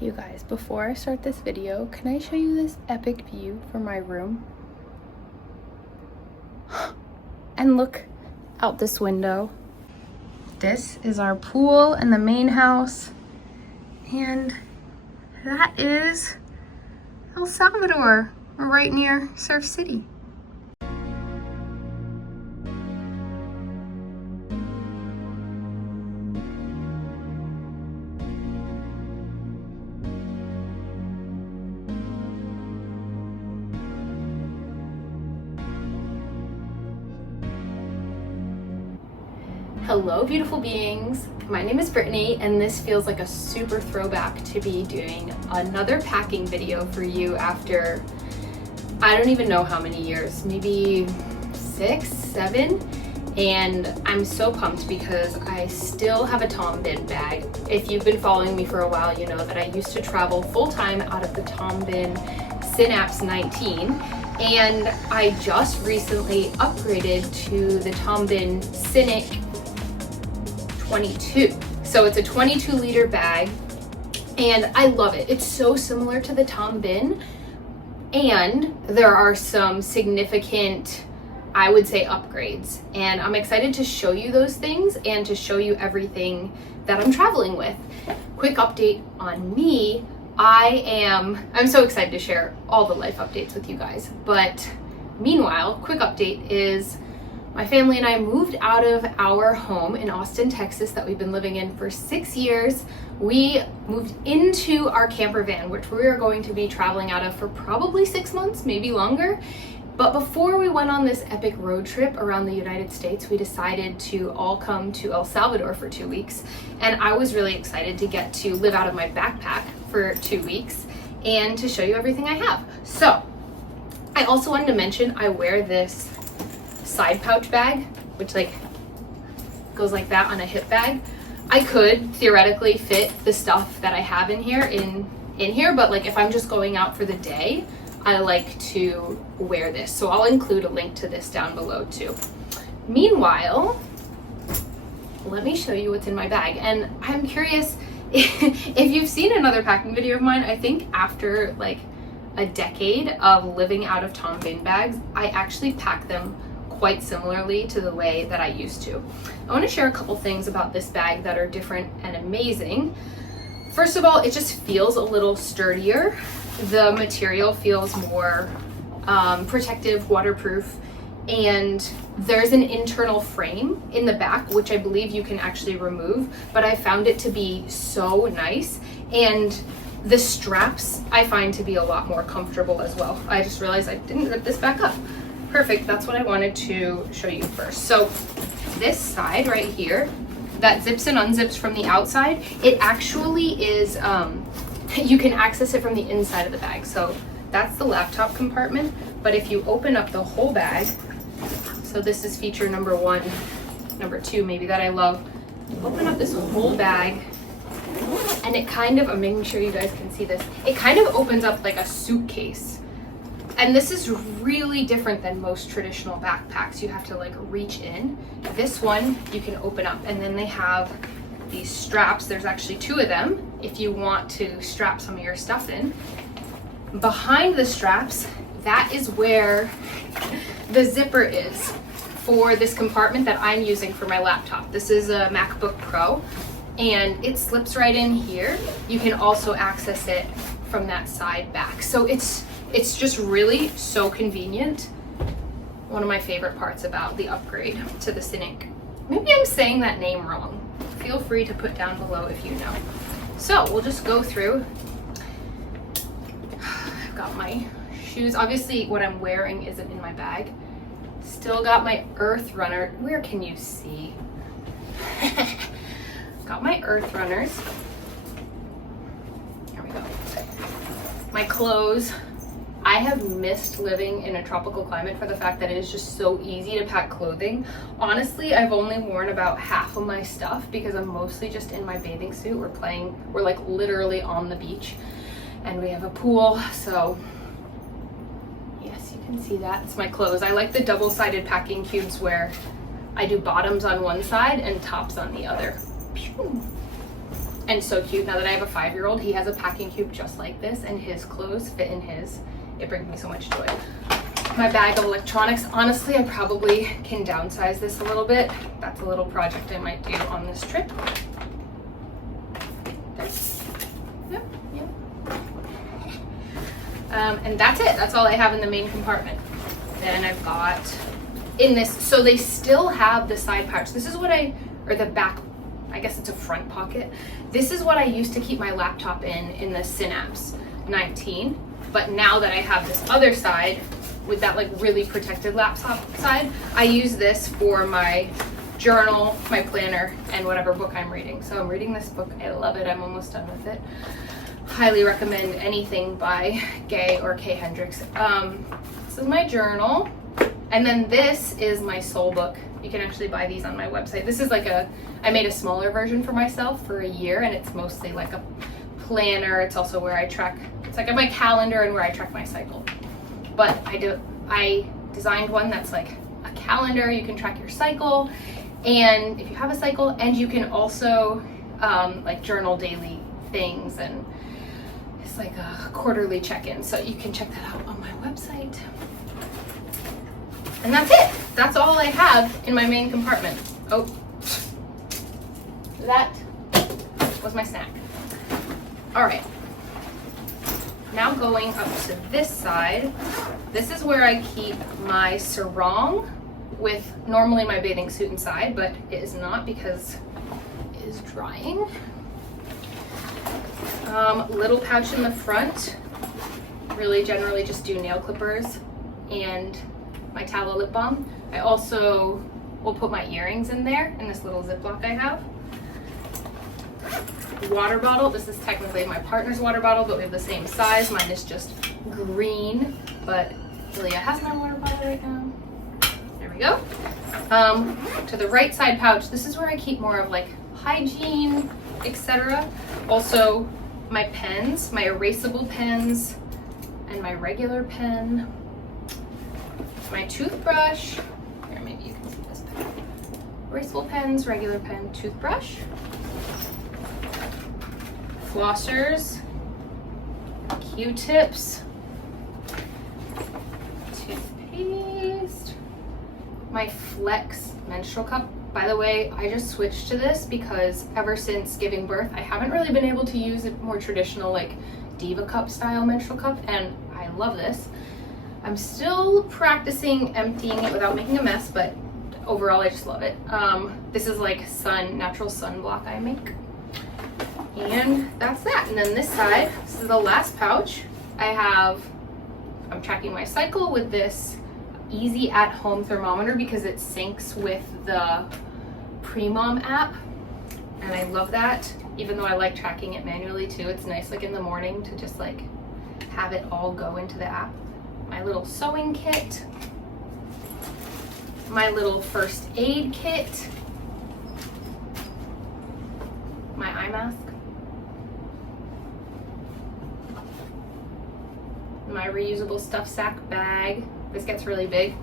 You guys, before I start this video, can I show you this epic view from my room? And look out this window. This is our pool in the main house. And that is El Salvador. We're right near Surf City. Hello beautiful beings, my name is Brittany and this feels like a super throwback to be doing another packing video for you after I don't even know how many years, maybe 6, 7, and I'm so pumped because I still have a Tom Bihn bag. If you've been following me for a while, you know that I used to travel full-time out of the Tom Bihn Synapse 19, and I just recently upgraded to the Tom Bihn Synik 22. So it's a 22 liter bag and I love it. It's so similar to the Tom Bihn, and there are some significant, I would say, upgrades, and I'm excited to show you those things and to show you everything that I'm traveling with. Quick update on me. I'm so excited to share all the life updates with you guys, but meanwhile, quick update is my family and I moved out of our home in Austin, Texas that we've been living in for 6 years. We moved into our camper van, which we are going to be traveling out of for probably 6 months, maybe longer. But before we went on this epic road trip around the United States, we decided to all come to El Salvador for 2 weeks. And I was really excited to get to live out of my backpack for 2 weeks and to show you everything I have. So I also wanted to mention I wear this side pouch bag, which like goes like that on a hip bag. I could theoretically fit the stuff that I have in here, but like if I'm just going out for the day, I like to wear this. So I'll include a link to this down below too. Meanwhile, let me show you what's in my bag. And I'm curious if you've seen another packing video of mine. I think after like a decade of living out of Tom Bihn bags, I actually pack them quite similarly to the way that I used to. I want to share a couple things about this bag that are different and amazing. First of all, it just feels a little sturdier. The material feels more protective, waterproof, and there's an internal frame in the back, which I believe you can actually remove, but I found it to be so nice. And the straps I find to be a lot more comfortable as well. I just realized I didn't zip this back up. Perfect, that's what I wanted to show you first. So this side right here, that zips and unzips from the outside, it actually is, you can access it from the inside of the bag. So that's the laptop compartment, but if you open up the whole bag, so this is feature number 1, number 2 maybe that I love, open up this whole bag, and it kind of, I'm making sure you guys can see this, it kind of opens up like a suitcase. And this is really different than most traditional backpacks. You have to like reach in. This one you can open up, and then they have these straps. There's actually 2 of them if you want to strap some of your stuff in. Behind the straps, that is where the zipper is for this compartment that I'm using for my laptop. This is a MacBook Pro, and it slips right in here. You can also access it from that side back. So it's just really so convenient. One of my favorite parts about the upgrade to the Synik. Maybe I'm saying that name wrong. Feel free to put down below if you know. So we'll just go through. I've got my shoes. Obviously what I'm wearing isn't in my bag. Still got my Earth Runner. Where can you see? Got my Earth Runners. Here we go. My clothes. I have missed living in a tropical climate for the fact that it is just so easy to pack clothing. Honestly, I've only worn about half of my stuff because I'm mostly just in my bathing suit. We're like literally on the beach and we have a pool. So yes, you can see that. It's my clothes. I like the double-sided packing cubes where I do bottoms on one side and tops on the other. and so cute. Now that I have a 5-year-old, he has a packing cube just like this, and his clothes fit in his. It brings me so much joy. My bag of electronics, honestly, I probably can downsize this a little bit. That's a little project I might do on this trip. Yep. And that's it. That's all I have in the main compartment. Then I've got in this, so they still have the side pouch. This is what or the back, I guess it's a front pocket. This is what I used to keep my laptop in the Synapse 19. But now that I have this other side with that like really protected laptop side, I use this for my journal, my planner, and whatever book I'm reading. So I'm reading this book. I love it. I'm almost done with it. Highly recommend anything by Gay or Kay Hendricks. This is my journal. And then this is my soul book. You can actually buy these on my website. This is like I made a smaller version for myself for a year, and it's mostly like a planner. It's also where I track, it's like my calendar and where I track my cycle. But I designed one that's like a calendar. You can track your cycle, and if you have a cycle, and you can also like journal daily things, and it's like a quarterly check-in. So you can check that out on my website. And that's it. That's all I have in my main compartment. Oh, that was my snack. All right. Now going up to this side, this is where I keep my sarong with normally my bathing suit inside, but it is not because it is drying. Little pouch in the front. Really generally just do nail clippers and my tallow lip balm. I also will put my earrings in there in this little Ziploc I have. Water bottle. This is technically my partner's water bottle, but we have the same size. Mine is just green, but Julia has my water bottle right now. There we go. To the right side pouch, this is where I keep more of like hygiene, etc. Also my pens, my erasable pens, and my regular pen. My toothbrush. Here, maybe you can see this pen. Erasable pens, regular pen, toothbrush. Flossers, Q-tips, toothpaste, my Flex menstrual cup. By the way, I just switched to this because ever since giving birth, I haven't really been able to use a more traditional like Diva cup style menstrual cup, and I love this. I'm still practicing emptying it without making a mess, but overall I just love it. This is like natural sunblock I make. And that's that. And then this side, this is the last pouch. I'm tracking my cycle with this easy at home thermometer because it syncs with the Premom app. And I love that, even though I like tracking it manually too. It's nice like in the morning to just like have it all go into the app. My little sewing kit, my little first aid kit, my eye mask, my reusable stuff sack bag. This gets really big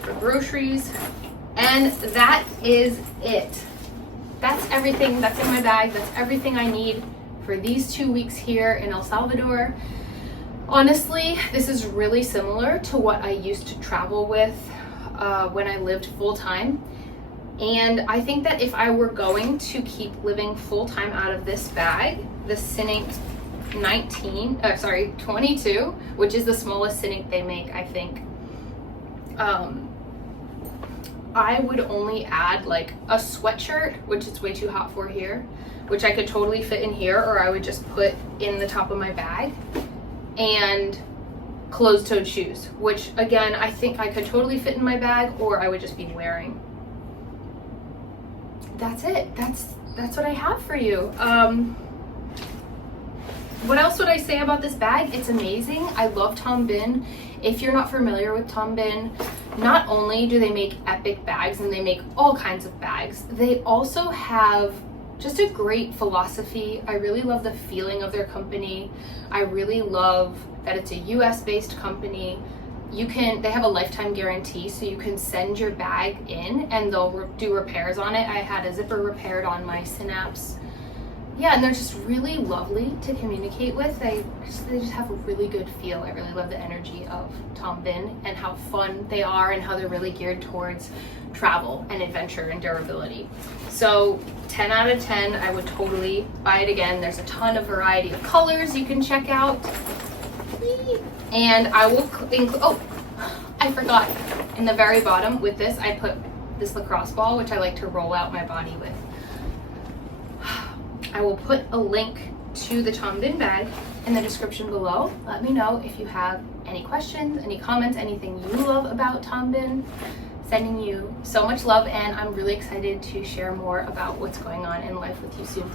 for groceries. And that is it. That's everything that's in my bag. That's everything I need for these 2 weeks here in El Salvador. Honestly, this is really similar to what I used to travel with when I lived full-time. And I think that if I were going to keep living full-time out of this bag, the Synik 22, which is the smallest Synik they make, I think, I would only add like a sweatshirt, which is way too hot for here, which I could totally fit in here, or I would just put in the top of my bag, and closed-toed shoes, which again, I think I could totally fit in my bag, or I would just be wearing. That's it. That's what I have for you. What else would I say about this bag? It's amazing. I love Tom Bihn. If you're not familiar with Tom Bihn, not only do they make epic bags and they make all kinds of bags, they also have just a great philosophy. I really love the feeling of their company. I really love that it's a US based company. They have a lifetime guarantee, so you can send your bag in and they'll do repairs on it. I had a zipper repaired on my Synapse yeah, and they're just really lovely to communicate with. They just have a really good feel. I really love the energy of Tom Bihn and how fun they are and how they're really geared towards travel and adventure and durability. So 10 out of 10, I would totally buy it again. There's a ton of variety of colors you can check out. And I will include, oh, I forgot. In the very bottom with this, I put this lacrosse ball, which I like to roll out my body with. I will put a link to the Tom Bihn bag in the description below. Let me know if you have any questions, any comments, anything you love about Tom Bihn. Sending you so much love, and I'm really excited to share more about what's going on in life with you soon.